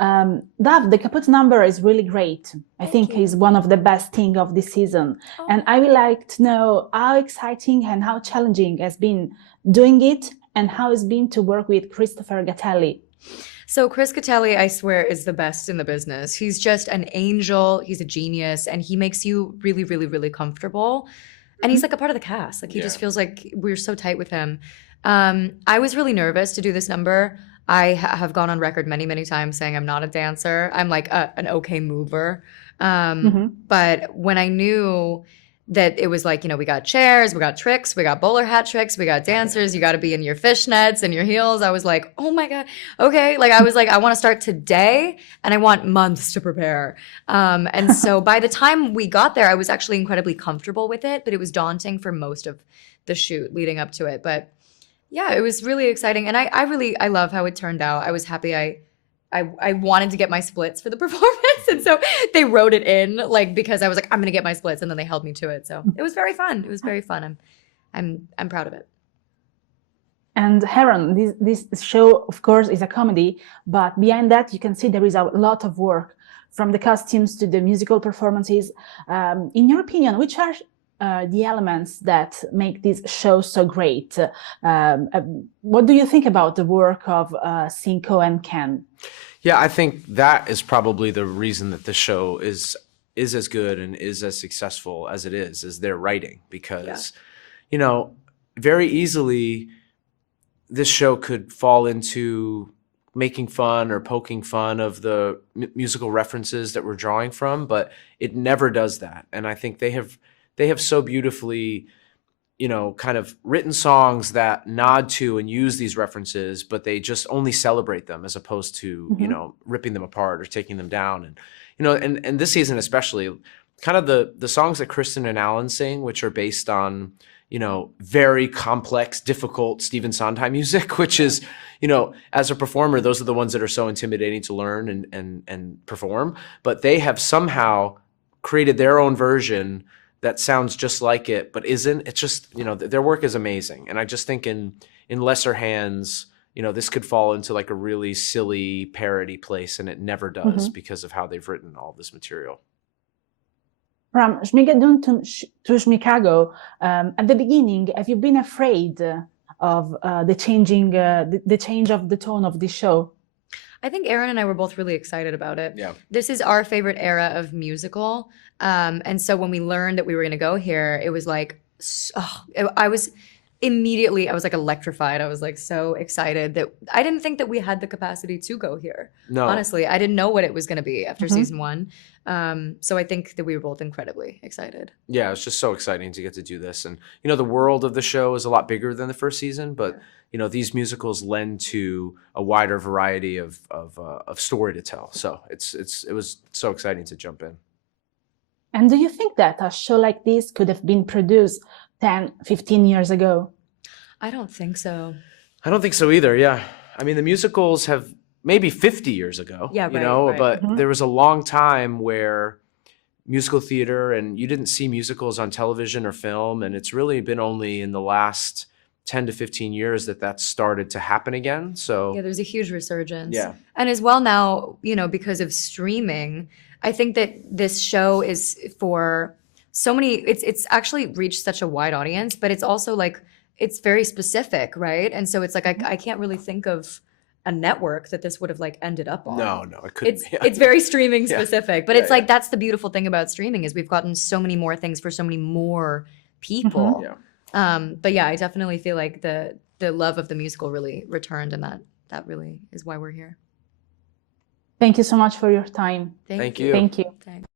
Dove, the Caput number is really great. I think you. it's one of the best things of this season. Oh. And I would like to know how exciting and how challenging has been doing it and how it's been to work with Christopher Gattelli. So Chris Gattelli, I swear, is the best in the business. He's just an angel. He's a genius, and he makes you really, really, really comfortable. And he's like a part of the cast. Like he just feels like we're so tight with him. I was really nervous to do this number. I have gone on record many, many times saying I'm not a dancer. I'm like an okay mover. But when I knew that it was like, we got chairs, we got tricks, we got bowler hat tricks, we got dancers, you got to be in your fishnets and your heels. I was like, oh my God, okay. Like I was like, I want to start today and I want months to prepare. And so by the time we got there, I was actually incredibly comfortable with it, but it was daunting for most of the shoot leading up to it. But yeah, it was really exciting. And I love how it turned out. I was happy I wanted to get my splits for the performance. And so they wrote it in like, because I was like, I'm going to get my splits. And then they held me to it. So it was very fun. It was very fun. I'm proud of it. And Aaron, this show, of course, is a comedy, but behind that, you can see there is a lot of work from the costumes to the musical performances. In your opinion, which are the elements that make this show so great? What do you think about the work of Cinco and Ken? Yeah, I think that is probably the reason that the show is as good and is as successful as it is their writing. Because, very easily this show could fall into making fun or poking fun of the musical references that we're drawing from, but it never does that. And I think they have so beautifully, kind of written songs that nod to and use these references, but they just only celebrate them as opposed to, ripping them apart or taking them down. And, and this season especially, kind of the songs that Kristen and Alan sing, which are based on, very complex, difficult Stephen Sondheim music, which is, as a performer, those are the ones that are so intimidating to learn and perform. But they have somehow created their own version that sounds just like it, but isn't. It's just, their work is amazing. And I just think in lesser hands, this could fall into like a really silly parody place, and it never does because of how they've written all this material. From Schmigadoon to Chicago, at the beginning, have you been afraid of the change of the tone of the show? I think Aaron and I were both really excited about it. Yeah. This is our favorite era of musical. And so when we learned that we were going to go here, it was like, I was like electrified. I was like so excited that I didn't think that we had the capacity to go here. No. Honestly, I didn't know what it was going to be after season one. So I think that we were both incredibly excited. Yeah, it's just so exciting to get to do this. And, the world of the show is a lot bigger than the first season, but these musicals lend to a wider variety of story to tell. So it was so exciting to jump in. And do you think that a show like this could have been produced 10, 15 years ago? I don't think so. I don't think so either, yeah. I mean, the musicals have maybe 50 years ago, right. But there was a long time where musical theater and you didn't see musicals on television or film, and it's really been only in the last 10 to 15 years that started to happen again. So yeah, there's a huge resurgence. Yeah. And as well now, because of streaming, I think that this show is for so many, it's actually reached such a wide audience, but it's also like, it's very specific, right? And so it's like, I can't really think of a network that this would have like ended up on. No, it couldn't. It's very streaming specific, but it's like, that's the beautiful thing about streaming is we've gotten so many more things for so many more people. But yeah, I definitely feel like the love of the musical really returned, and that really is why we're here. Thank you so much for your time. Thank you. Thank you. Thanks.